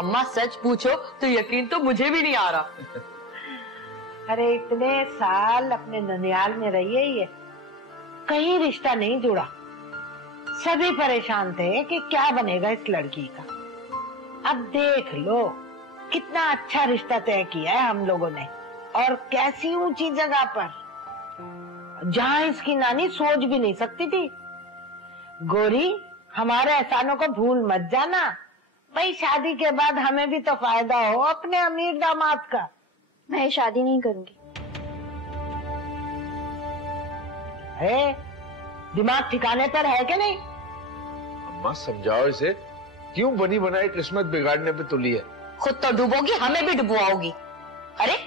अम्मा सच पूछो तो यकीन तो मुझे भी नहीं आ रहा। अरे इतने साल अपने ननियाल में रही है ये, कहीं रिश्ता नहीं जुड़ा। सभी परेशान थे कि क्या बनेगा इस लड़की का। अब देख लो कितना अच्छा रिश्ता तय किया है हम लोगों ने, और कैसी ऊंची जगह पर, जहां इसकी नानी सोच भी नहीं सकती थी। गोरी, हमारे एहसानों को भूल मत जाना भाई, शादी के बाद हमें भी तो फायदा हो अपने अमीर दामाद का। मैं शादी नहीं करूंगी। है दिमाग ठिकाने पर है कि नहीं? अम्मा समझाओ इसे, क्यों बनी बनाई किस्मत बिगाड़ने पे तुली है। खुद तो डूबोगी, हमें भी डुबवाओगी। अरे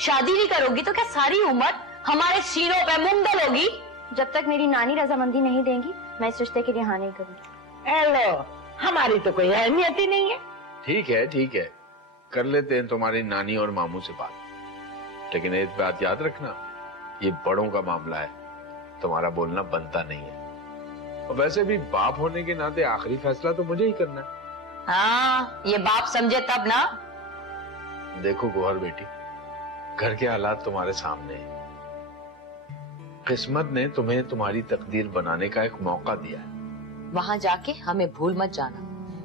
शादी नहीं करोगी तो क्या सारी उम्र हमारे सीनों पे मुंडल होगी? जब तक मेरी नानी रजामंदी नहीं देंगी मैं इस रिश्ते के लिए हाँ नहीं करूंगी। हेलो, हमारी तो कोई अहमियत ही नहीं है। ठीक है, कर लेते हैं तुम्हारी नानी और मामू से बात, लेकिन एक बात याद रखना, ये बड़ों का मामला है, तुम्हारा बोलना बनता नहीं है। और वैसे भी बाप होने के नाते आखिरी फैसला तो मुझे ही करना है। हाँ, ये बाप समझे तब ना। देखो गौहर बेटी, घर के हालात तुम्हारे सामने हैं। किस्मत ने तुम्हें तुम्हारी तकदीर बनाने का एक मौका दिया है। वहां जाके हमें भूल मत जाना।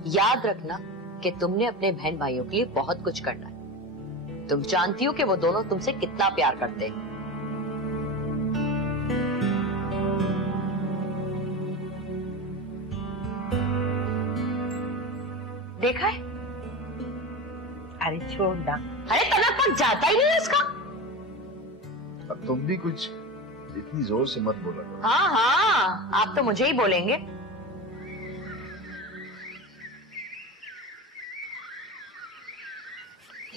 याद रखना कि तुमने अपने बहन भाइयों के लिए बहुत कुछ करना है। तुम जानती हो कि वो दोनों तुमसे कितना प्यार करते हैं। देखा है? अरे छोड़ ना। अरे तनक पर जाता ही नहीं है इसका। अब तुम भी कुछ इतनी जोर से मत बोला करो। हाँ, आप तो मुझे ही बोलेंगे।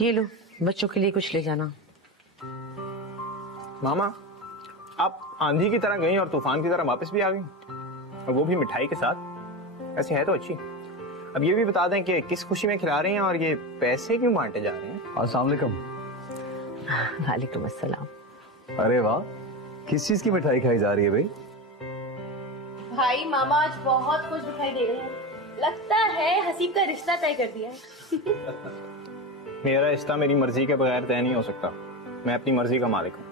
ये लो, बच्चों के लिए कुछ ले जाना। मामा, आप आंधी की तरह गई और तूफान की तरह वापस भी आ गई, और वो भी मिठाई के साथ। ऐसी है तो अच्छी। अब ये भी बता दें कि किस खुशी में खिला रही हैं और ये पैसे क्यों बांटे जा रहे हैं? अस्सलाम वालेकुम। वालेकुम अस्सलाम। अरे वाह, किस चीज की मिठाई खाई जा रही है भाई? भाई मामा आज बहुत खुश दिखाई दे रहे हैं। लगता है हसीब का रिश्ता तय कर दिया है। मेरा रिश्ता मेरी मर्जी के बगैर तय नहीं हो सकता। मैं अपनी मर्जी का मालिक हूँ।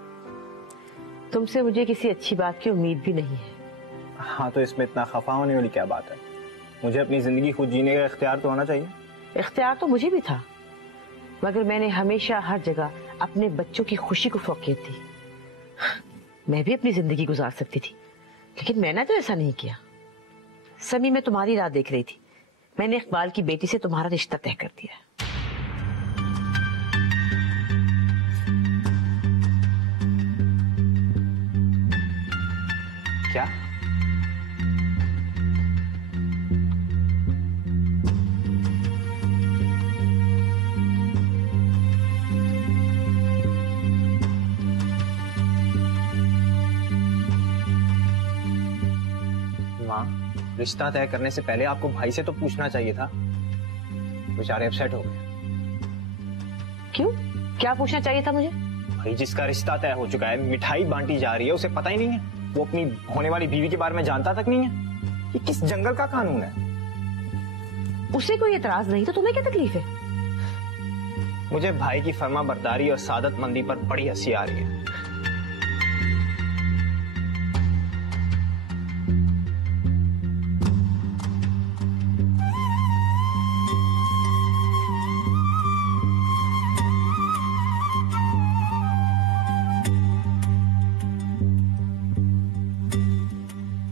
तुमसे मुझे किसी अच्छी बात की उम्मीद भी नहीं है। हाँ, तो इसमें इतना खफा होने वाली क्या बात है? मुझे अपनी जिंदगी खुद जीने का इख्तियार तो होना चाहिए। इख्तियार तो मुझे भी था, मगर मैंने हमेशा हर जगह अपने बच्चों की खुशी को फौकियत दी। मैं भी अपनी जिंदगी गुजार सकती थी, लेकिन मैंने तो ऐसा नहीं किया। समी, मैं तुम्हारी राह देख रही थी। मैंने इकबाल की बेटी से तुम्हारा रिश्ता तय कर दिया। क्या? माँ, रिश्ता तय करने से पहले आपको भाई से तो पूछना चाहिए था। बेचारे अपसेट हो गए। क्यों? क्या पूछना चाहिए था मुझे? भाई जिसका रिश्ता तय हो चुका है, मिठाई बांटी जा रही है, उसे पता ही नहीं है। वो अपनी होने वाली बीवी के बारे में जानता तक नहीं है। ये किस जंगल का कानून है? उसे कोई एतराज नहीं तो तुम्हें क्या तकलीफ है? मुझे भाई की फर्मा बरदारी और सादतमंदी पर बड़ी हंसी आ रही है।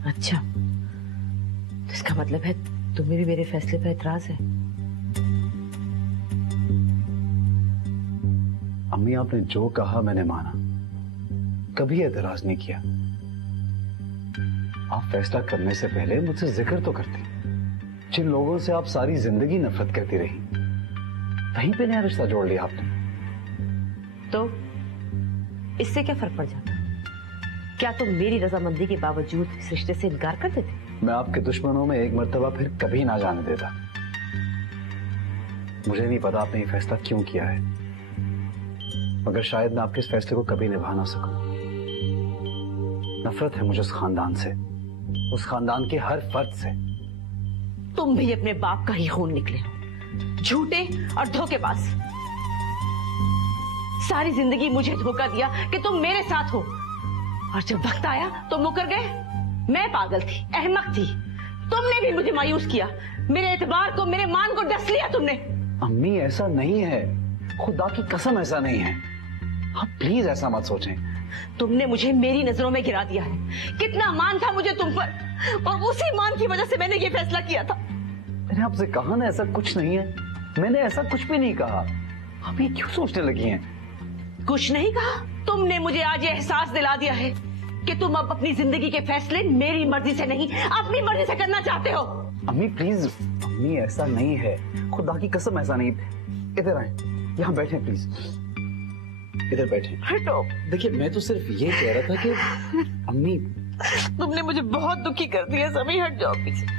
अच्छा, तो इसका मतलब है तुम्हें भी मेरे फैसले पर एतराज है? अम्मी, आपने जो कहा मैंने माना, कभी एतराज नहीं किया। आप फैसला करने से पहले मुझसे जिक्र तो करते। जिन लोगों से आप सारी जिंदगी नफरत करती रही, वहीं पे नया रिश्ता जोड़ लिया आपने। तो इससे क्या फर्क पड़ जाता? क्या तुम मेरी रजामंदी के बावजूद इस रिश्ते से इनकार कर देते? मैं आपके दुश्मनों में एक मर्तबा फिर कभी ना जाने देता। मुझे नहीं पता आपने ये फैसला क्यों किया है, मगर शायद मैं आपके इस फैसले को कभी निभा ना सकूं। नफरत है मुझे उस खानदान से, उस खानदान के हर फर्द से। तुम भी अपने बाप का ही खून निकले हो। झूठे और धोखेबाज। सारी जिंदगी मुझे धोखा दिया कि तुम मेरे साथ हो, और जब वक्त आया तो मुकर गए। मैं पागल थी, अहमक थी। तुमने भी मुझे मायूस किया, मेरे एतबार को, मेरे मान को डस लिया तुमने। अम्मी ऐसा नहीं है, खुदा की कसम ऐसा नहीं है। आप प्लीज ऐसा मत सोचें। तुमने मुझे मेरी नजरों में गिरा दिया है। कितना मान था मुझे तुम पर, और उसी मान की वजह से मैंने ये फैसला किया था। मैंने आपसे कहा ना ऐसा कुछ नहीं है, मैंने ऐसा कुछ भी नहीं कहा। आप ये क्यों सोचने लगी हैं? कुछ नहीं कहा। तुमने मुझे आज ये एहसास दिला दिया है कि तुम अब अपनी जिंदगी के फैसले मेरी मर्जी से नहीं, अपनी मर्जी से करना चाहते हो। अम्मी प्लीज, अम्मी ऐसा नहीं है, खुदा की कसम ऐसा नहीं। इधर आए, यहाँ बैठे प्लीज, इधर बैठे। हटो। देखिए मैं तो सिर्फ ये कह रहा था कि अम्मी, तुमने मुझे बहुत दुखी कर दिया समी, हट जाओ पीछे।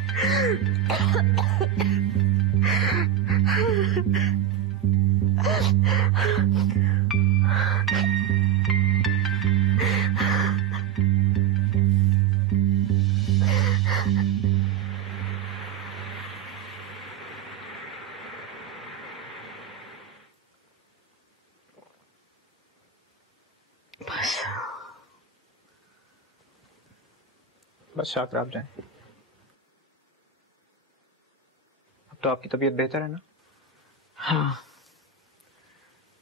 बस शाकर आप जाएं। अब तो आपकी तबीयत बेहतर है ना? हाँ,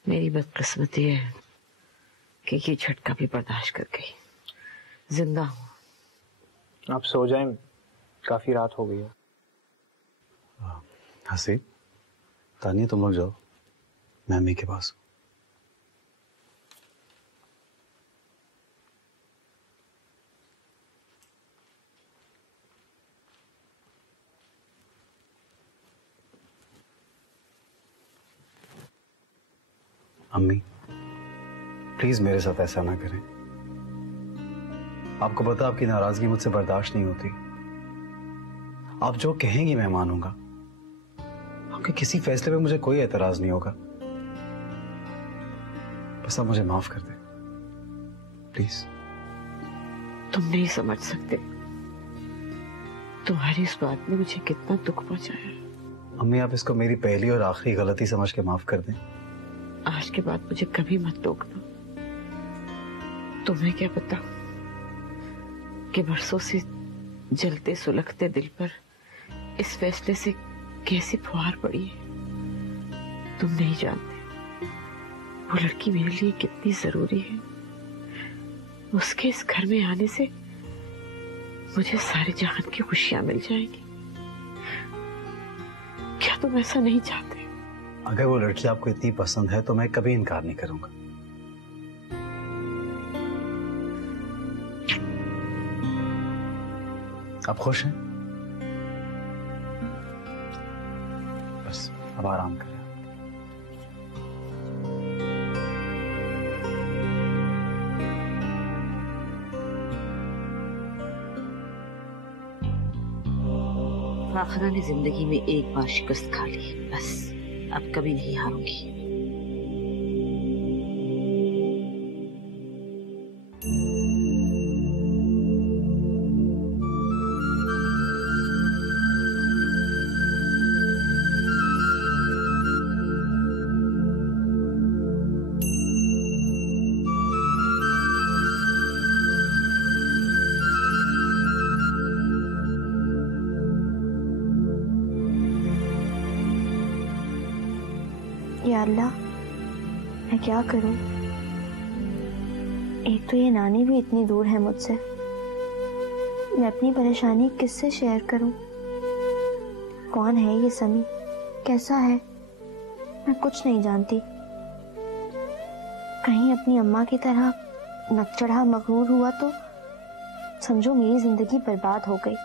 मेरी बदकिस्मती है कि ये झटका भी बर्दाश्त कर गई, जिंदा हूँ। आप सो जाएं, काफी रात हो गई है। हसीब, तानिया तुम लोग जाओ, मैं अम्मी के पास। अम्मी प्लीज मेरे साथ ऐसा ना करें। आपको पता आपकी नाराजगी मुझसे बर्दाश्त नहीं होती। आप जो कहेंगी मैं मानूंगा। आपके किसी फैसले पे मुझे कोई एतराज नहीं होगा। बस आप मुझे माफ कर दें प्लीज। तुम नहीं समझ सकते तुम्हारी इस बात ने मुझे कितना दुख पहुंचाया। अम्मी आप इसको मेरी पहली और आखिरी गलती समझ के माफ कर दें। आज के बाद मुझे कभी मत टोकना। तुम्हें क्या पता कि बरसों से जलते सुलगते दिल पर इस फैसले से कैसी फुहार पड़ी है। तुम नहीं जानते वो लड़की मेरे लिए कितनी जरूरी है। उसके इस घर में आने से मुझे सारे जहान की खुशियां मिल जाएंगी। क्या तुम ऐसा नहीं चाहते? अगर वो लड़की आपको इतनी पसंद है तो मैं कभी इनकार नहीं करूंगा। आप खुश हैं? बस अब आराम करें। फाखरा ने जिंदगी में एक बार शिकस्त खा ली, बस अब कभी नहीं हारूंगी। या अल्लाह, मैं क्या करूं? एक तो ये नानी भी इतनी दूर है मुझसे। मैं अपनी परेशानी किससे शेयर करूं? कौन है ये समी? कैसा है? मैं कुछ नहीं जानती। कहीं अपनी अम्मा की तरह नकचढ़ा मगरूर हुआ तो समझो मेरी जिंदगी बर्बाद हो गई।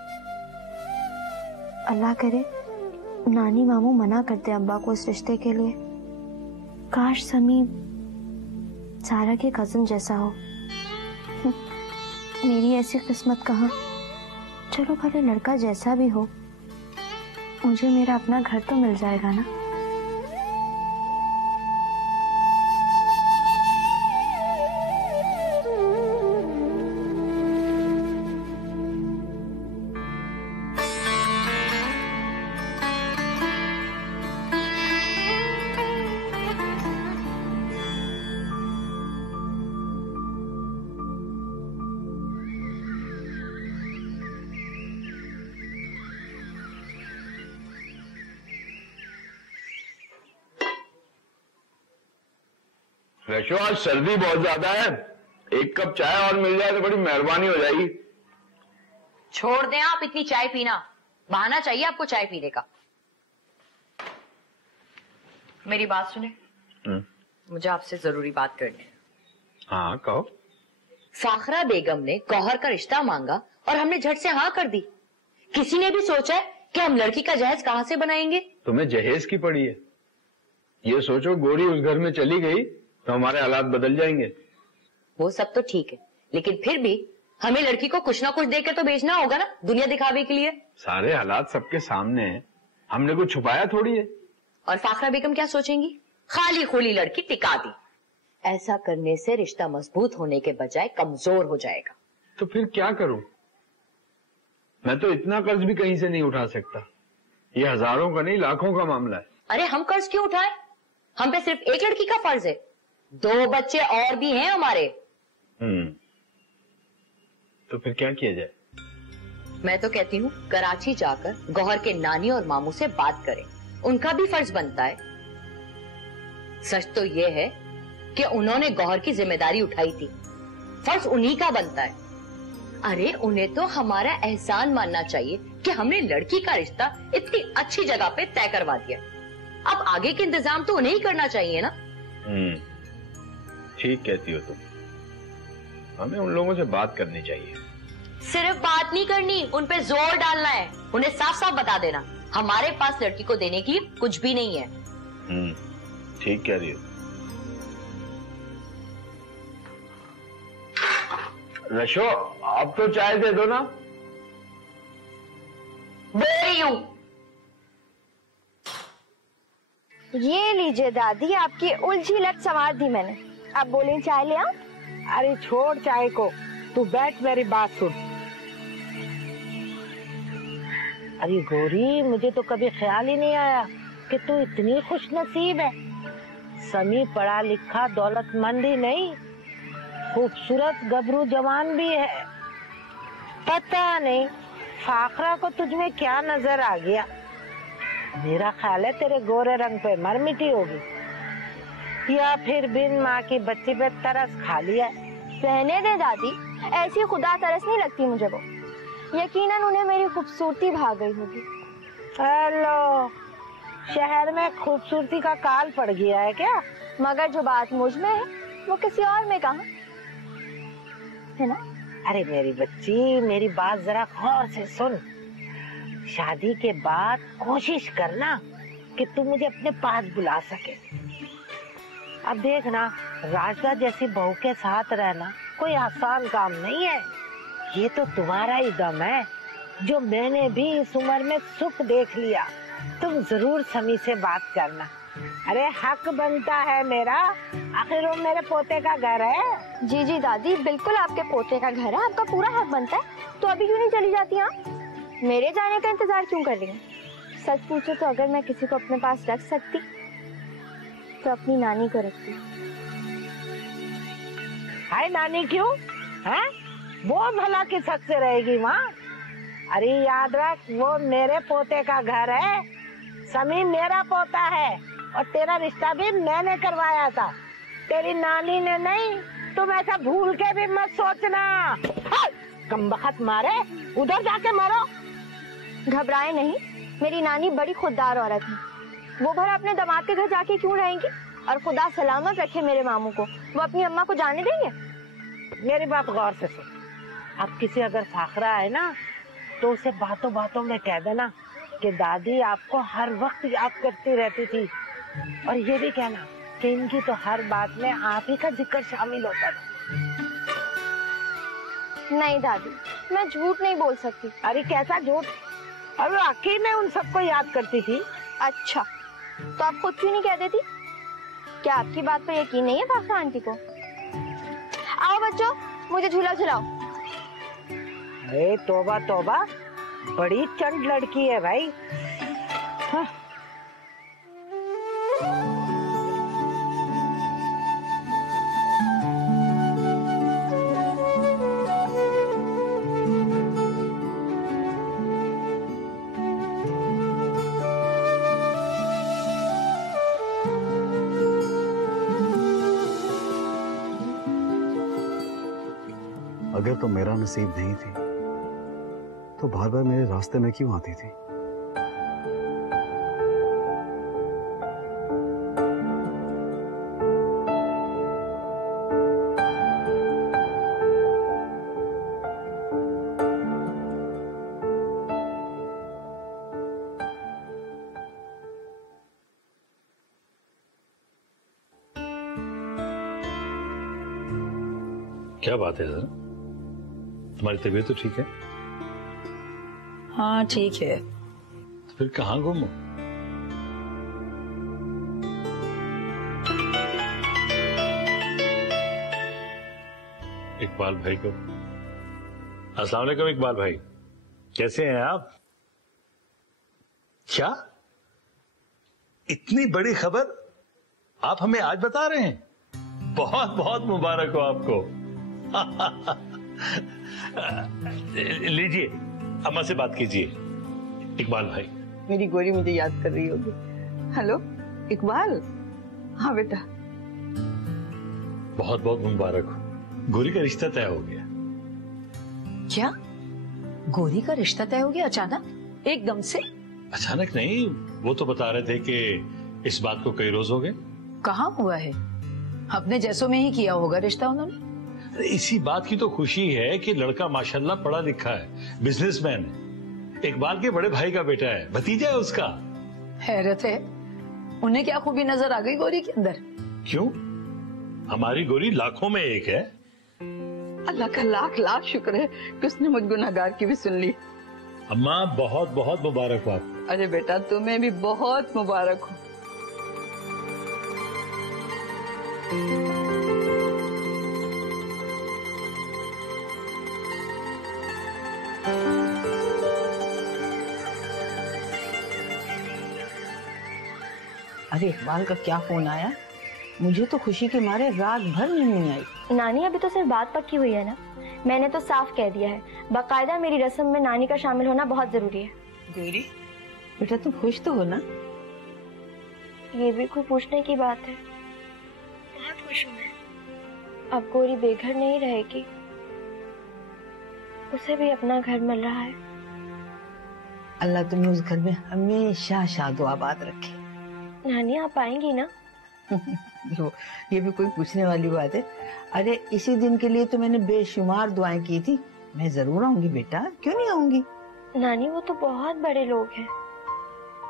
अल्लाह करे नानी मामू मना करते अब्बा को इस रिश्ते के लिए। काश समी सारा के कजन जैसा हो। मेरी ऐसी किस्मत कहाँ। चलो भले लड़का जैसा भी हो, मुझे मेरा अपना घर तो मिल जाएगा ना। रशो, आज सर्दी बहुत ज्यादा है, एक कप चाय और मिल जाए तो बड़ी मेहरबानी हो जाएगी। छोड़ दें आप इतनी चाय पीना, बहाना चाहिए आपको चाय पीने का। मेरी बात सुने, मुझे आपसे जरूरी बात करनी है। हाँ कहो। फाखरा बेगम ने गौहर का रिश्ता मांगा और हमने झट से हाँ कर दी। किसी ने भी सोचा है कि हम लड़की का जहेज कहाँ से बनाएंगे? तुम्हें जहेज की पड़ी है? ये सोचो गोरी उस घर में चली गई तो हमारे हालात बदल जाएंगे। वो सब तो ठीक है, लेकिन फिर भी हमें लड़की को कुछ ना कुछ देकर तो बेचना होगा ना, दुनिया दिखावे के लिए। सारे हालात सबके सामने हैं, हमने कुछ छुपाया थोड़ी है। और फाखरा बेगम क्या सोचेंगी? खाली खुली लड़की टिका दी। ऐसा करने से रिश्ता मजबूत होने के बजाय कमजोर हो जाएगा। तो फिर क्या करूं? मैं तो इतना कर्ज भी कहीं से नहीं उठा सकता। ये हजारों का नहीं लाखों का मामला है। अरे हम कर्ज क्यों उठाएं? हम पे सिर्फ एक लड़की का फर्ज है, 2 बच्चे और भी हैं हमारे। तो फिर क्या किया जाए? मैं तो कहती हूँ कराची जाकर गौहर के नानी और मामू से बात करें, उनका भी फर्ज बनता है। सच तो ये है कि उन्होंने गौहर की जिम्मेदारी उठाई थी, फर्ज उन्हीं का बनता है। अरे उन्हें तो हमारा एहसान मानना चाहिए कि हमने लड़की का रिश्ता इतनी अच्छी जगह पे तय करवा दिया। अब आगे के इंतजाम तो उन्हें ही करना चाहिए ना। ठीक कहती हो तुम, हमें उन लोगों से बात करनी चाहिए। सिर्फ बात नहीं करनी, उन पे जोर डालना है। उन्हें साफ साफ बता देना हमारे पास लड़की को देने की कुछ भी नहीं है। ठीक कह रही हो। रशो, अब तो चाय दे दो ना। दे रही हूं। ये लीजिए दादी, आपकी उलझी लट संवार दी मैंने। आप बोले चाय ले आऊं? अरे छोड़ चाय को, तू बैठ मेरी बात सुन। अरे गोरी, मुझे तो कभी ख्याल ही नहीं आया कि तू इतनी खुश नसीब है। समी पढ़ा लिखा दौलतमंद ही नहीं, खूबसूरत गबरू जवान भी है। पता नहीं फाखरा को तुझमें क्या नजर आ गया। मेरा ख्याल है तेरे गोरे रंग पे मर मिटी होगी, या फिर बिन माँ की बच्ची पे तरस खा लिया। रहने दे दादी, ऐसी खुदा तरस नहीं लगती मुझे वो। यकीनन उन्हें मेरी खूबसूरती भाग गई होगी। हेलो, शहर में खूबसूरती का काल पड़ गया है क्या? मगर जो बात मुझ में है वो किसी और में कहाँ है ना? अरे मेरी बच्ची, मेरी बात जरा गौर से सुन। शादी के बाद कोशिश करना कि तू मुझे अपने पास बुला सके। अब देखना, राजदा जैसी बहू के साथ रहना कोई आसान काम नहीं है। ये तो तुम्हारा ही दम है, जो मैंने भी इस उम्र में सुख देख लिया। तुम जरूर समी से बात करना। अरे हक बनता है मेरा, आखिर वो मेरे पोते का घर है। जी जी दादी, बिल्कुल आपके पोते का घर है, आपका पूरा हक बनता है। तो अभी क्यों नहीं चली जाती आप? मेरे जाने का इंतजार क्यों कर रही हैं? सच पूछो तो अगर मैं किसी को अपने पास रख सकती तो अपनी नानी को रखती। हाय नानी क्यों है? वो भला किस हक से रहेगी वहाँ? अरे याद रख, वो मेरे पोते का घर है। समी मेरा पोता है और तेरा रिश्ता भी मैंने करवाया था, तेरी नानी ने नहीं। तुम ऐसा भूल के भी मत सोचना। कमबख्त मारे, उधर जाके मारो। घबराए नहीं, मेरी नानी बड़ी खुददार औरत है। वो भला अपने दामाद के घर जाके क्यों रहेंगी? और खुदा सलामत रखे मेरे मामू को, वो अपनी अम्मा को जाने देंगे? मेरी बात गौर से सुन। अब किसी अगर फाखरा है ना, तो उसे बातों बातों में कह देना कि दादी आपको हर वक्त याद करती रहती थी, और ये भी कहना कि इनकी तो हर बात में आप ही का जिक्र शामिल होता था। नहीं दादी, मैं झूठ नहीं बोल सकती। अरे कैसा झूठ? और वाकई में उन सबको याद करती थी। अच्छा, तो आप खुद क्यों नहीं कह देती? क्या आपकी बात पर यकीन नहीं है फाखरा आंटी को? आओ बच्चों, मुझे झूला झुलाओ। अरे तौबा तौबा, बड़ी चंड लड़की है भाई। हाँ। अगर तो मेरा नसीब नहीं थी तो बार बार मेरे रास्ते में क्यों आती थी? क्या बात है जरा, तुम्हारी तबीयत तो ठीक है? हाँ ठीक है। तो फिर कहाँ गुम हो? इकबाल भाई को अस्सलाम वालेकुम। इकबाल भाई कैसे हैं आप? क्या इतनी बड़ी खबर आप हमें आज बता रहे हैं? बहुत बहुत मुबारक हो आपको। लीजिए अम्मा से बात कीजिए। इकबाल भाई, मेरी गोरी मुझे याद कर रही होगी। हेलो इकबाल। हाँ बेटा। बहुत बहुत मुबारक हो, गोरी का रिश्ता तय हो गया। क्या गोरी का रिश्ता तय हो गया अचानक एकदम से? अचानक नहीं, वो तो बता रहे थे कि इस बात को कई रोज हो गए। कहाँ हुआ है? अपने जैसों में ही किया होगा रिश्ता उन्होंने। इसी बात की तो खुशी है कि लड़का माशाल्लाह पढ़ा लिखा है, बिजनेसमैन है, इकबाल के बड़े भाई का बेटा है, भतीजा है उसका। हैरत है, उन्हें क्या खूबी नजर आ गई गोरी के अंदर? क्यों? हमारी गोरी लाखों में एक है। अल्लाह का लाख लाख शुक्र है कि उसने मुझ गुनाहगार की भी सुन ली। अम्मा बहुत बहुत मुबारक हो आपको। अरे बेटा तुम्हें भी बहुत मुबारक हो। अरे इकबाल का क्या फोन आया? मुझे तो खुशी के मारे रात भर नींद नहीं आई। नानी अभी तो सिर्फ बात पक्की हुई है ना, मैंने तो साफ कह दिया है बाकायदा मेरी रस्म में नानी का शामिल होना बहुत जरूरी है। गोरी बेटा तुम खुश तो हो ना? ये भी कोई पूछने की बात है? बहुत खुश हूँ मैं। अब गोरी बेघर नहीं रहेगी, उसे भी अपना घर मिल रहा है। अल्लाह तुम्हें उस घर में हमेशा शादो आबाद रखे। नानी आप आएंगी ना? ये भी कोई पूछने वाली बात है? अरे इसी दिन के लिए तो मैंने बेशुमार दुआएं की थी। मैं जरूर आऊंगी बेटा, क्यों नहीं आऊंगी? नानी वो तो बहुत बड़े लोग हैं,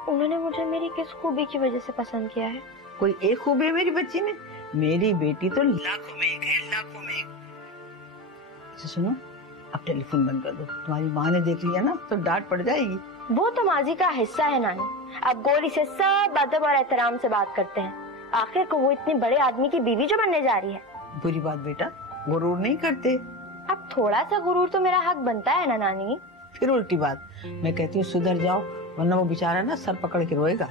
उन्होंने मुझे मेरी किस खूबी की वजह से पसंद किया है? कोई एक खूबी है मेरी बच्ची में? मेरी बेटी तो लाखों में एक है, लाखों में एक। अच्छा सुनो, अब टेलीफोन बंद कर दो, तुम्हारी माँ ने देख लिया ना तो डांट पड़ जाएगी। वो तो माजी का हिस्सा है नानी, अब गोरी से सब अदब और एहतराम से बात करते हैं। आखिर को वो इतने बड़े आदमी की बीवी जो बनने जा रही है। बुरी बात बेटा, गुरूर नहीं करते। अब थोड़ा सा गुरूर तो मेरा हक बनता है ना नानी। फिर उल्टी बात, मैं कहती हूँ सुधर जाओ, वरना वो बेचारा ना सर पकड़ के रोएगा।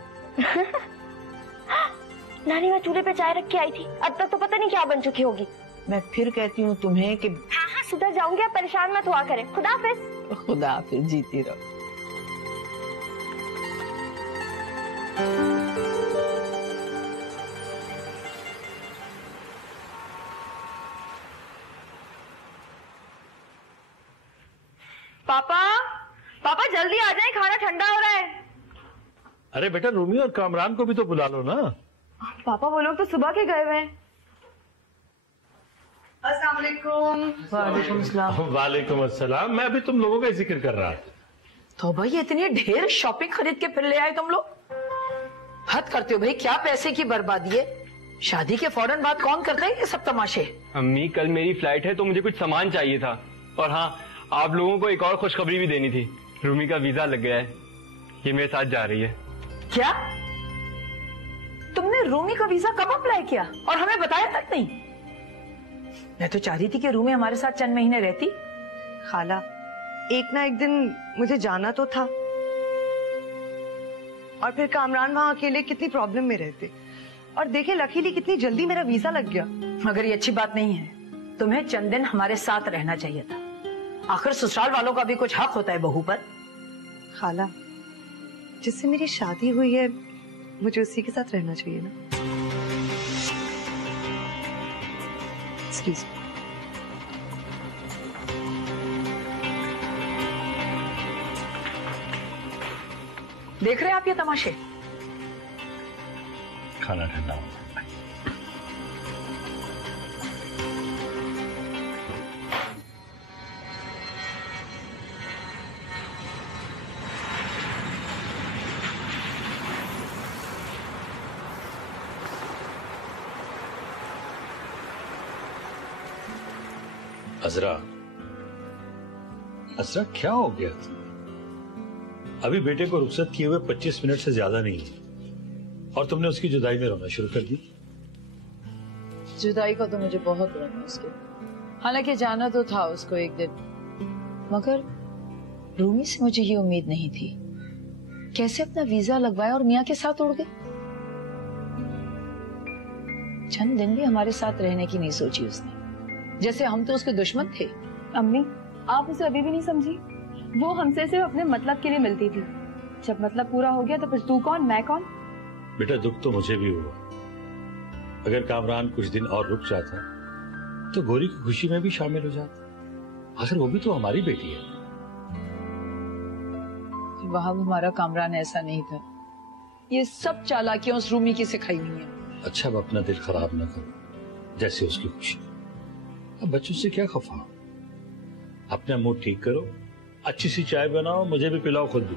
नानी मैं चूल्हे पे चाय रख के आई थी, अब तक तो पता नहीं क्या बन चुकी होगी। मैं फिर कहती हूँ तुम्हें कि हाँ सुधर जाऊंगी, आप परेशान मत हुआ करें। खुदा हाफिज। खुदा हाफिज, जीती रहो। पापा पापा जल्दी आ जाएं, खाना ठंडा हो रहा है। अरे बेटा रूमी और कामरान को भी तो बुला लो ना। पापा वो लोग तो सुबह के गए हुए हैं। अस्सलाम वालेकुम। वालेकुम सलाम। वालेकुम अस्सलाम। मैं अभी तुम लोगों का जिक्र कर रहा था। तो भाई इतनी ढेर शॉपिंग खरीद के फिर ले आए तुम लोग? हद करते हो भाई, क्या पैसे की बर्बादी है। शादी के फौरन बाद कौन करता है ये सब तमाशे? अम्मी कल मेरी फ्लाइट है तो मुझे कुछ सामान चाहिए था, और हाँ आप लोगों को एक और खुशखबरी भी देनी थी। रूमी का वीजा लग गया है, ये मेरे साथ जा रही है। क्या? तुमने रूमी का वीजा कब अप्लाई किया और हमें बताया तक नहीं? मैं तो चाह रही थी कि रूमी हमारे साथ चंद महीने रहती। खाला एक ना एक दिन मुझे जाना तो था, और फिर कामरान वहां अकेले कितनी प्रॉब्लम में रहते, और देखे लकीली कितनी जल्दी मेरा वीजा लग गया। मगर ये अच्छी बात नहीं है, तुम्हें चंद दिन हमारे साथ रहना चाहिए था। आखिर ससुराल वालों का भी कुछ हक होता है बहू पर। खाला जिससे मेरी शादी हुई है मुझे उसी के साथ रहना चाहिए ना। Excuse me. देख रहे हैं आप ये तमाशे? खाना ठंडा हो। अजरा, अजरा क्या हो गया? अभी बेटे को रुखसत किए हुए 25 मिनट से ज्यादा नहीं है और तुमने उसकी जुदाई में रोना शुरू कर दी। जुदाई को तो मुझे बहुत रोना है उसके, हालांकि जाना तो था उसको एक दिन, मगर रूमी से मुझे ये उम्मीद नहीं थी। कैसे अपना वीजा लगवाया और मियाँ के साथ उड़ गई। चंद दिन भी हमारे साथ रहने की नहीं सोची उसने, जैसे हम तो उसके दुश्मन थे। अम्मी, आप उसे अभी भी नहीं समझी। वो हमसे सिर्फ अपने मतलब के लिए मिलती थी, जब मतलब पूरा हो गया तो फिर तू कौन मैं कौन। बेटा दुख तो मुझे भी हुआ। अगर कामरान कुछ दिन और रुक जाता तो गौरी की खुशी में भी शामिल हो जाता। आखिर वो भी तो हमारी बेटी है। वहां हमारा कामरान ऐसा नहीं था। ये सब चालाकियां उस रूमी की सिखाई हुई है। अच्छा, अब अपना दिल खराब ना करो, जैसे उसकी खुशी। अब बच्चों से क्या खफा हो? अपना मूड ठीक करो, अच्छी सी चाय बनाओ, मुझे भी पिलाओ, खुद भी।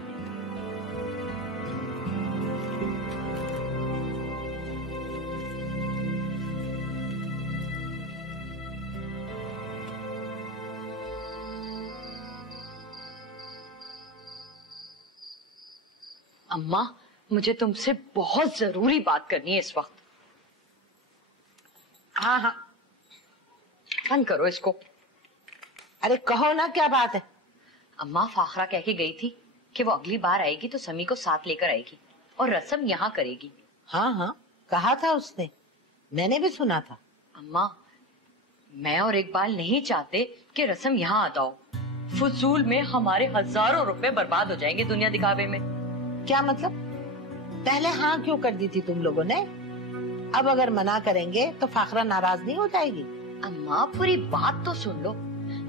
अम्मा, मुझे तुमसे बहुत जरूरी बात करनी है इस वक्त। हाँ हाँ, बंद करो इसको। अरे कहो ना, क्या बात है? अम्मा, फाखरा कह के गई थी कि वो अगली बार आएगी तो समी को साथ लेकर आएगी और रस्म यहाँ करेगी। हाँ हाँ, कहा था उसने, मैंने भी सुना था। अम्मा, मैं और इकबाल नहीं चाहते कि रस्म यहाँ आता हो। फजूल में हमारे हजारों रुपए बर्बाद हो जाएंगे दुनिया दिखावे में। क्या मतलब? पहले हाँ क्यों कर दी थी तुम लोगों ने? अब अगर मना करेंगे तो फाखरा नाराज नहीं हो जाएगी? अम्मा, पूरी बात तो सुन लो।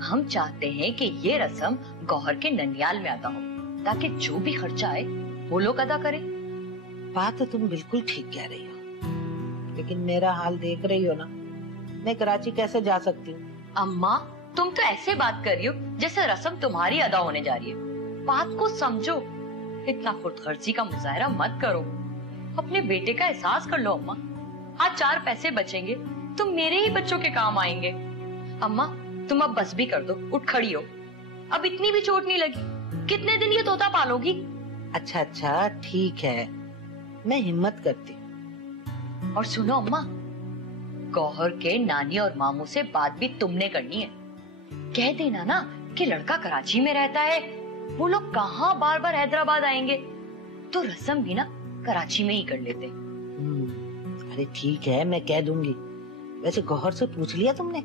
हम चाहते हैं कि ये रस्म गौहर के ननियाल में अदा हो, ताकि जो भी खर्चा आए वो लोग अदा करें। बात तो तुम बिल्कुल ठीक कह रही हो, लेकिन मेरा हाल देख रही हो ना, मैं कराची कैसे जा सकती हूँ? अम्मा, तुम तो ऐसे बात कर रही हो जैसे रस्म तुम्हारी अदा होने जा रही है। बात को समझो, इतना खुदगर्जी का मुजाहरा मत करो। अपने बेटे का एहसास कर लो अम्मा। आज 4 पैसे बचेंगे तो मेरे ही बच्चों के काम आएंगे। अम्मा, तुम अब बस भी कर दो, उठ खड़ी हो। अब इतनी भी चोट नहीं लगी, कितने दिन ये तोता पालोगी? अच्छा अच्छा ठीक है, मैं हिम्मत करती। और सुनो अम्मा, गौहर के नानी और मामू से बात भी तुमने करनी है। कह देना ना कि लड़का कराची में रहता है, वो लोग कहाँ बार बार हैदराबाद आएंगे, तो रस्म भी ना कराची में ही कर लेते। अरे ठीक है, मैं कह दूंगी। वैसे गौहर से पूछ लिया तुमने?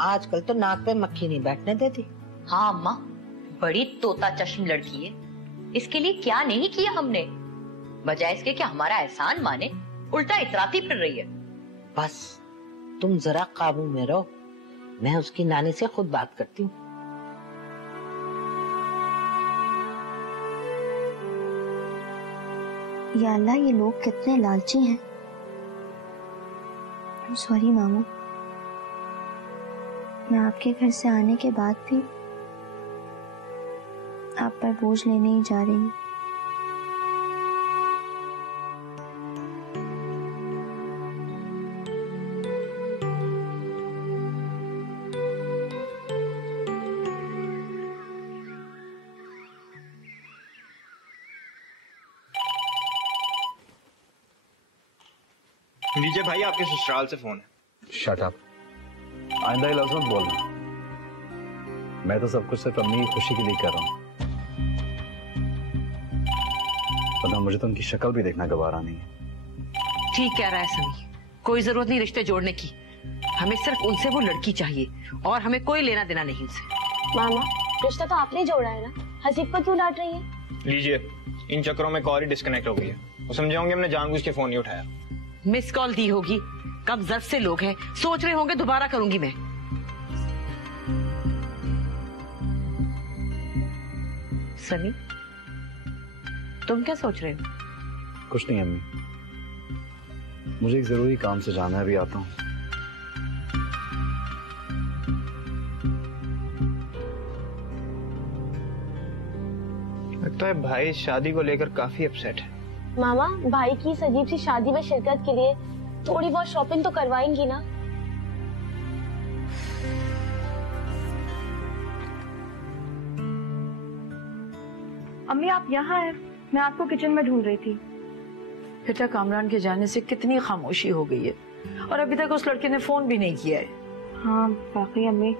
आजकल तो नाक पे मक्खी नहीं बैठने देती। हाँ अम्मा, बड़ी तोता चश्म लड़की है। इसके लिए क्या नहीं किया हमने, बजाय इसके कि हमारा एहसान माने, उल्टा इतराती फिर रही है। बस तुम जरा काबू में रहो, मैं उसकी नानी से खुद बात करती हूँ। या अल्लाह, ये लोग कितने लालची हैं। सॉरी मामू, मैं आपके घर से आने के बाद भी आप पर बोझ लेने ही जा रही हूँ। लीजिए भाई, आपके ससुराल से फोन है। शट अप, आइंदा ये लफ्ज़ मत बोलना। मैं तो सब कुछ सिर्फ अम्मी की खुशी के लिए कर रहा हूँ, वरना मुझे तो उनकी शक्ल भी देखना गवारा नहीं है। ठीक कह रहा है समी, कोई जरूरत नहीं रिश्ते जोड़ने की। हमें सिर्फ उनसे वो लड़की चाहिए और हमें कोई लेना देना नहीं उनसे। मामा, रिश्ता तो आपने जोड़ा है ना, हसीब को क्यों डांट रही है? लीजिए, इन चक्करों में कॉल ही डिस्कनेक्ट हो गई है। वो समझाऊंगी हमने जानबूझ के फोन नहीं उठाया। मिस कॉल दी होगी, कब जर्फ से लोग हैं, सोच रहे होंगे दोबारा करूंगी मैं। सनी, तुम क्या सोच रहे हो? कुछ नहीं अम्मी, मुझे एक जरूरी काम से जाना है, अभी आता हूँ। लगता है भाई शादी को लेकर काफी अपसेट है। मामा, भाई की इस अजीब सी शादी में शिरकत के लिए थोड़ी बहुत शॉपिंग तो करवाएंगी ना? अम्मी आप यहाँ हैं, मैं आपको किचन में ढूंढ रही थी। बेटा, कामरान के जाने से कितनी खामोशी हो गई है और अभी तक उस लड़के ने फोन भी नहीं किया है। हाँ वाकई अम्मी,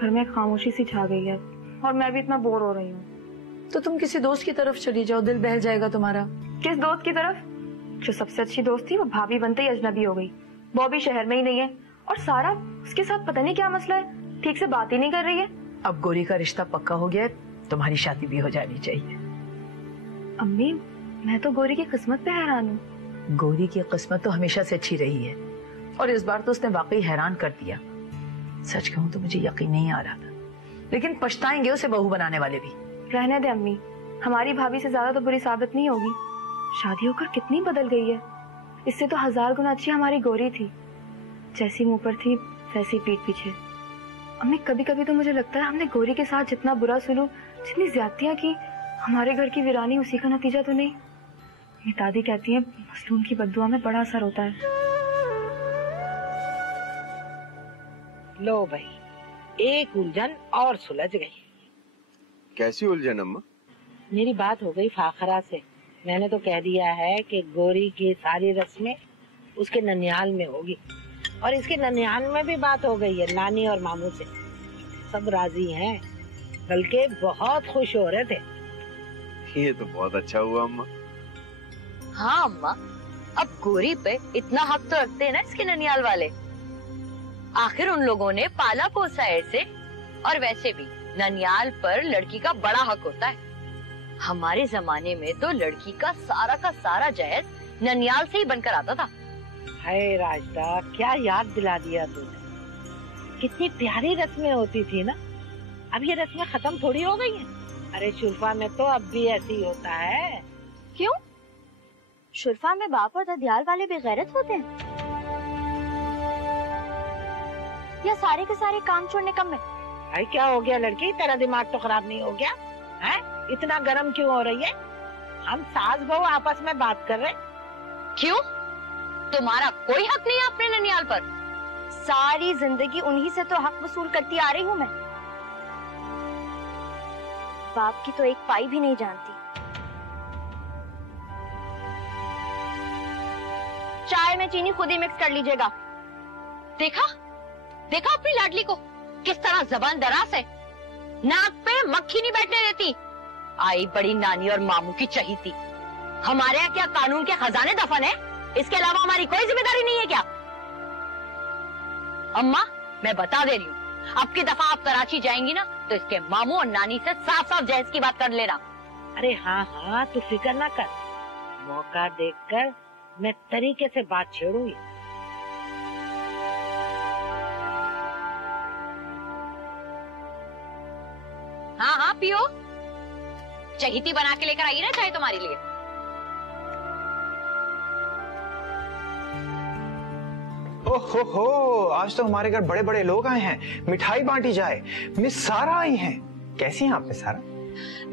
घर में खामोशी सी छा गई है और मैं भी इतना बोर हो रही हूँ। तो तुम किसी दोस्त की तरफ चली जाओ, दिल बहल जाएगा तुम्हारा। किस दोस्त की तरफ? जो सबसे अच्छी दोस्त थी वो भाभी बनते ही अजनबी हो गई। वो भी शहर में ही नहीं है और सारा उसके साथ पता नहीं क्या मसला है, ठीक से बात ही नहीं कर रही है। अब गोरी का रिश्ता पक्का हो गया है, तुम्हारी शादी भी हो जानी चाहिए। अम्मी, मैं तो गोरी की किस्मत पे हैरान हूँ। गोरी की किस्मत तो हमेशा से अच्छी रही है और इस बार तो उसने वाकई हैरान कर दिया। सच कहूँ तो मुझे यकीन नहीं आ रहा था, लेकिन पछताएंगे उसे बहू बनाने वाले भी। रहने दे अम्मी, हमारी भाभी से ज्यादा तो बुरी साबित नहीं होगी। शादी होकर कितनी बदल गई है, इससे तो 1000 गुना अच्छी हमारी गोरी थी। जैसी मुंह पर थी वैसी पीठ पीछे। अम्मी, कभी कभी तो मुझे लगता है हमने गोरी के साथ जितना बुरा सुलूक, जितनी ज्यादतियां की, हमारे घर की वीरानी उसी का नतीजा तो नहीं? मेरी दादी कहती है मसलूम की बद्दुआ में बड़ा असर होता है। लो भाई, एक उलझन और सुलझ गई। कैसी उलझन अम्मा? मेरी बात हो गई फाखरा से। मैंने तो कह दिया है कि गोरी की सारी रस्में उसके ननियाल में होगी, और इसके ननियाल में भी बात हो गई है नानी और मामू से। सब राजी हैं, बल्कि बहुत खुश हो रहे थे। ये तो बहुत अच्छा हुआ अम्मा। हाँ अम्मा, अब गोरी पे इतना हक तो रखते हैं ना इसके ननियाल वाले। आखिर उन लोगों ने पाला पोसा ऐसे, और वैसे भी ननियाल पर लड़की का बड़ा हक होता है। हमारे जमाने में तो लड़की का सारा जहेज ननियाल से ही बनकर आता था। हाय राजदा, क्या याद दिला दिया तूने। कितनी प्यारी रस्में होती थी ना। अब ये रस्में खत्म थोड़ी हो गई हैं। अरे शुरफा में तो अब भी ऐसे ही होता है। क्यों? शुरफा में बाप और ददियाल वाले बेगैरत होते हैं या सारे के सारे काम छोड़ने कम में? भाई क्या हो गया लड़की, तेरा दिमाग तो खराब नहीं हो गया है? इतना गर्म क्यों हो रही है? हम सास बहू आपस में बात कर रहे। क्यों? तुम्हारा कोई हक नहीं है अपने ननियाल पर? सारी जिंदगी उन्हीं से तो हक वसूल करती आ रही हूँ मैं। बाप की तो एक पाई भी नहीं जानती। चाय में चीनी खुद ही मिक्स कर लीजिएगा। देखा देखा अपनी लाडली को, किस तरह जबान दराज है, नाक पे मक्खी नहीं बैठने देती। आई बड़ी नानी और मामू की चहीती। हमारे यहाँ क्या कानून के खजाने दफन है? इसके अलावा हमारी कोई जिम्मेदारी नहीं है क्या? अम्मा, मैं बता दे रही हूँ, अब की दफा आप कराची जाएंगी ना तो इसके मामू और नानी से साफ साफ जहेज की बात कर लेना। अरे हाँ हाँ, तू फिक्र ना कर। मौका देखकर मैं तरीके से बात छेड़ूंगी। हाँ हाँ पियो, चहीती बना के लेकर आइए ना चाहे तुम्हारे लिए। ओहो, आज तो हमारे घर बड़े बड़े लोग आए हैं, मिठाई बांटी जाए। मिस सारा आई हैं। कैसी हैं आप मिस सारा?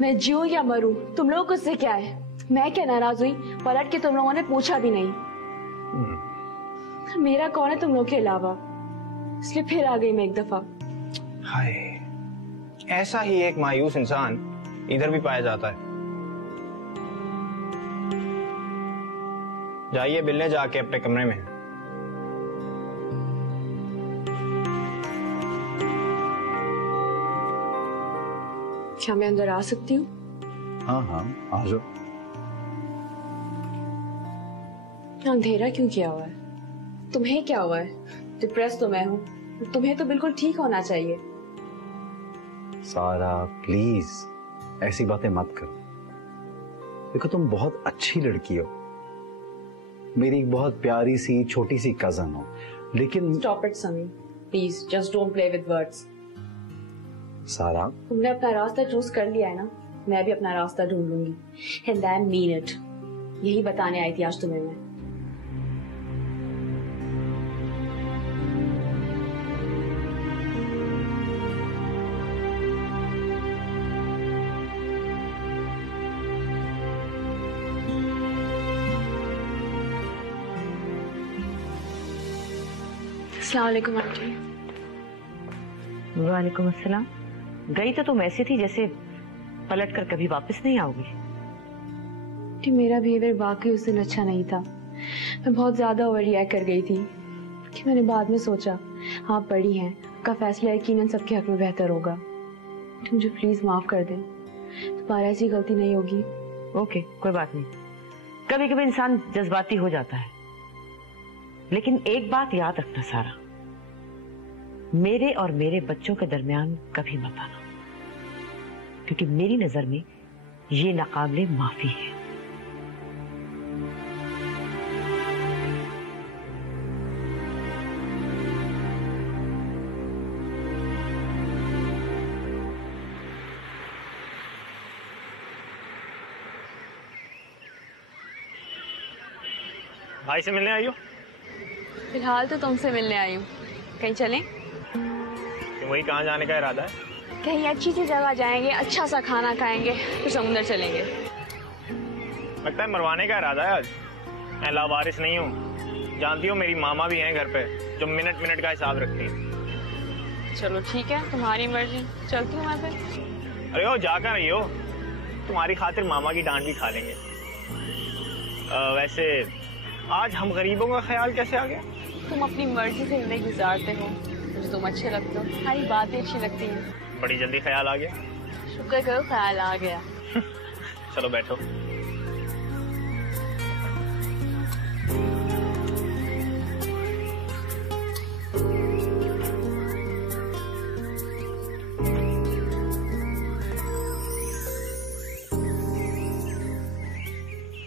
मैं जीऊं या मरूं, तुम लोगों को उससे क्या है? मैं क्या नाराज हुई, पलट के तुम लोगों ने पूछा भी नहीं। मेरा कौन है तुम लोग के अलावा? इसलिए फिर आ गई मैं एक दफा। हाय, ऐसा ही एक मायूस इंसान इधर भी पाया जाता है। जाइए बिल्ले जाके अपने कमरे में। क्या मैं अंदर आ सकती हूँ? हाँ हाँ, आ जाओ। अंधेरा क्यों किया हुआ है? तुम्हें क्या हुआ है? डिप्रेस तो मैं हूँ, तुम्हें तो बिल्कुल ठीक होना चाहिए। सारा प्लीज ऐसी बातें मत करो। देखो तुम बहुत अच्छी लड़की हो, मेरी एक बहुत प्यारी सी छोटी सी कजन हो, लेकिन स्टॉप इट समी, please just don't play with words. सारा, तुमने अपना रास्ता चूज कर लिया है ना, मैं भी अपना रास्ता ढूंढ लूंगी। And I mean it. यही बताने आई थी आज तुम्हें मैं। अस्सलाम वालेकुम आंटी। वालेकुम अस्सलाम। गई तो तुम ऐसी थी जैसे पलट कर कभी वापस नहीं आओगी। कि मेरा बिहेवियर वाकई उस दिन अच्छा नहीं था। मैं बहुत ज्यादा ओवर रिएक्ट कर गई थी कि मैंने बाद में सोचा आप बड़ी हैं, आपका फैसला यकीनन सबके हक में बेहतर होगा। तो मुझे प्लीज माफ कर दें, दोबारा ऐसी गलती नहीं होगी। ओके, कोई बात नहीं। कभी कभी इंसान जज्बाती हो जाता है, लेकिन एक बात याद रखना सारा, मेरे और मेरे बच्चों के दरमियान कभी मत आना, क्योंकि मेरी नजर में ये नाकाबिले माफी है। भाई से मिलने आई हो? फिलहाल तो तुमसे मिलने आई हूँ। कहीं चलें? वही कहाँ जाने का इरादा है? कहीं अच्छी सी जगह जाएंगे, अच्छा सा खाना खाएंगे, फिर समुद्र चलेंगे। लगता है मरवाने का इरादा है आज। मैं लावारिस नहीं हूँ, जानती हो मेरी मामा भी हैं घर पे जो मिनट मिनट का हिसाब रखती हैं। चलो ठीक है, तुम्हारी मर्जी, चलती हूँ मैं फिर। अरे ओ जाकर रही हो, तुम्हारी खातिर मामा की डांट भी खा लेंगे। वैसे आज हम गरीबों का ख्याल कैसे आ गया? तुम अपनी मर्जी से जिंदगी गुजारते हो, मुझे तुम अच्छे लगते हो, तुम्हारी बातें अच्छी लगती हैं। बड़ी जल्दी ख्याल आ गया। शुक्र करो ख्याल आ गया। चलो बैठो।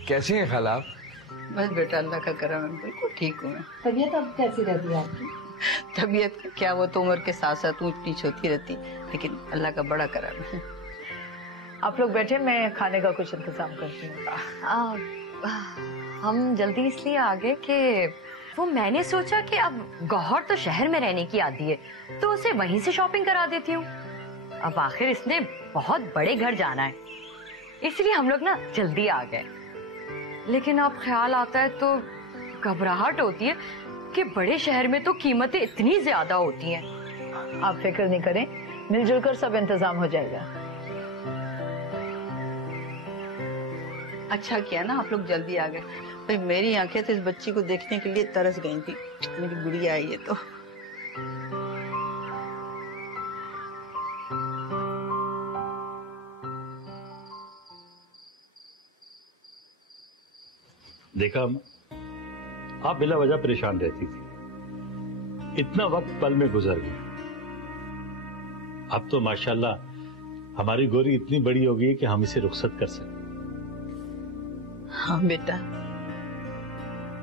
कैसी हैं खाला आप? बस बेटा अल्लाह का करम है, बिल्कुल ठीक हूँ मैं। तबीयत अब कैसी रहती है आपकी? तबीयत क्या, वो तो उम्र के साथ साथ ऊंच नीच होती रहती, लेकिन अल्लाह का बड़ा करम है। आप लोग बैठे, मैं खाने का कुछ इंतजाम करती हूँ। हम जल्दी इसलिए आ गए कि वो मैंने सोचा कि अब गौहर तो शहर में रहने की आदी है, तो उसे वहीं से शॉपिंग करा देती हूँ। अब आखिर इसने बहुत बड़े घर जाना है, इसलिए हम लोग ना जल्दी आ गए। लेकिन अब ख्याल आता है तो घबराहट होती है कि बड़े शहर में तो कीमतें इतनी ज्यादा होती हैं। आप फिक्र नहीं करें, मिलजुल कर सब इंतजाम हो जाएगा। अच्छा किया ना आप लोग जल्दी आ गए, भाई मेरी आंखें तो इस बच्ची को देखने के लिए तरस गई थी। मेरी गुड़िया आई है तो। देखा आप बिला वजह परेशान रहती थी, इतना वक्त पल में गुजर गया। अब तो माशाल्लाह हमारी गोरी इतनी बड़ी हो गई है कि हम इसे रुखसत कर सकते। हाँ बेटा,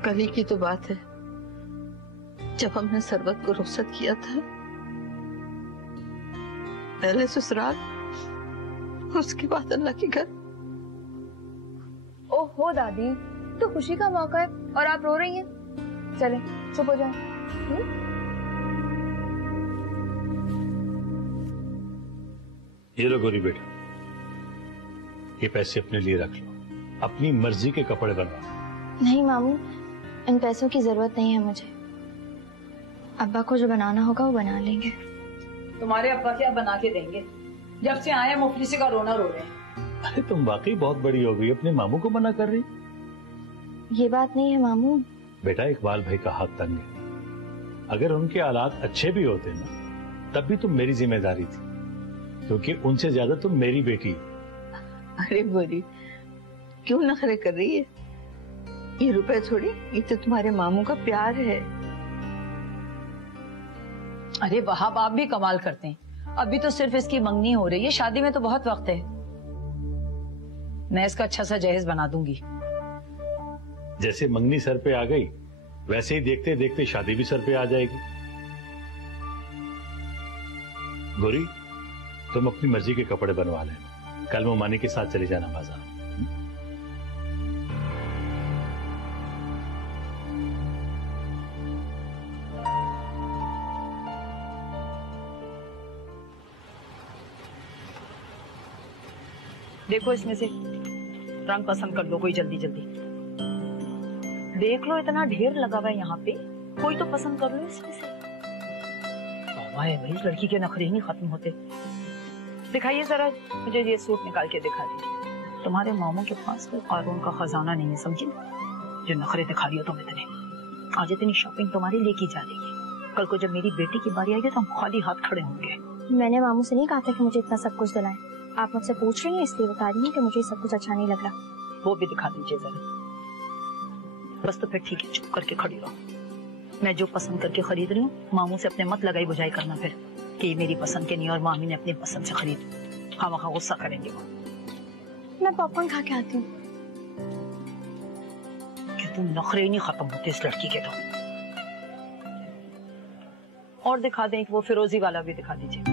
कल ही की तो बात है जब हमने सरबत को रुखसत किया था। पहले ससुराल, उसके बाद अल्लाह के घर। ओहो दादी, तो खुशी का मौका है और आप रो रही हैं। चले चुप हो जाए। ये लो गोरी बेटा, ये पैसे अपने लिए रख लो, अपनी मर्जी के कपड़े बनवा। नहीं मामू, इन पैसों की जरूरत नहीं है मुझे। अब्बा को जो बनाना होगा वो बना लेंगे। तुम्हारे अब्बा क्या बना के देंगे? जब से आए मुफलिसी का रोना रो रहे हैं। अरे तुम वाकई बहुत बड़ी हो गई, अपने मामू को मना कर रही। ये बात नहीं है मामू। बेटा इकबाल भाई का हाथ तंग है, अगर उनके हालात अच्छे भी होते ना तब भी तुम मेरी जिम्मेदारी थी, क्योंकि उनसे ज्यादा तुम मेरी बेटी। अरे गोरी, क्यों नखरे कर रही है? ये रुपए थोड़ी, ये तो तुम्हारे मामू का प्यार है। अरे वहाब आप भी कमाल करते हैं, अभी तो सिर्फ इसकी मंगनी हो रही है, शादी में तो बहुत वक्त है। मैं इसका अच्छा सा जहेज बना दूंगी। जैसे मंगनी सर पे आ गई, वैसे ही देखते देखते शादी भी सर पे आ जाएगी। गोरी, तुम अपनी मर्जी के कपड़े बनवा लेना, कल मोमानी के साथ चले जाना बाजार। देखो इसमें से रंग पसंद कर लो कोई जल्दी जल्दी। देख लो इतना ढेर लगा हुआ है यहाँ पे, कोई तो पसंद कर लो इसमें से। है भाई, लड़की के नखरे ही नहीं खत्म होते। दिखाइए जरा मुझे ये सूट निकाल के दिखा दीजिए। तुम्हारे मामू के पास कोई कानून का खजाना नहीं है, समझी, जो नखरे दिखा रही हो तुम इतने। आज इतनी शॉपिंग तुम्हारी लेके जा रही है, कल को जब मेरी बेटी की बारी आएगी तो हम खाली हाथ खड़े होंगे। मैंने मामू से नहीं कहा था कि मुझे इतना सब कुछ दिलाएं। आप मुझसे पूछ रही हैं इसलिए बता रही हूँ कि मुझे सब कुछ अच्छा नहीं लग रहा। वो भी दिखा दीजिए जरा। बस तो फिर ठीक है, चुप करके खड़ी रहो। मैं जो पसंद करके खरीद रही हूँ, मामू से अपने मत लगाई बुझाई करना फिर कि मेरी पसंद के नहीं और मामी ने अपनी पसंद से खरीद। हाँ वहाँ गुस्सा करेंगे वो। मैं पॉपकॉर्न खा के आती हूँ। कि तुम नखरे ही नहीं खत्म होते इस लड़की के तो। और दिखा दें, वो फिरोजी वाला भी दिखा दीजिए।